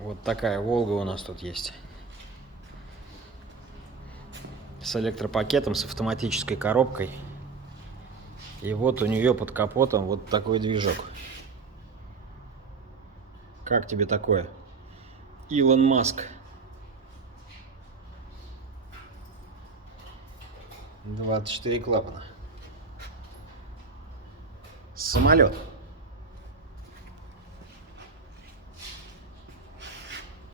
Вот такая Волга у нас тут есть. С электропакетом, с автоматической коробкой. И вот у нее под капотом вот такой движок. Как тебе такое? Илон Маск. 24 клапана. Самолет.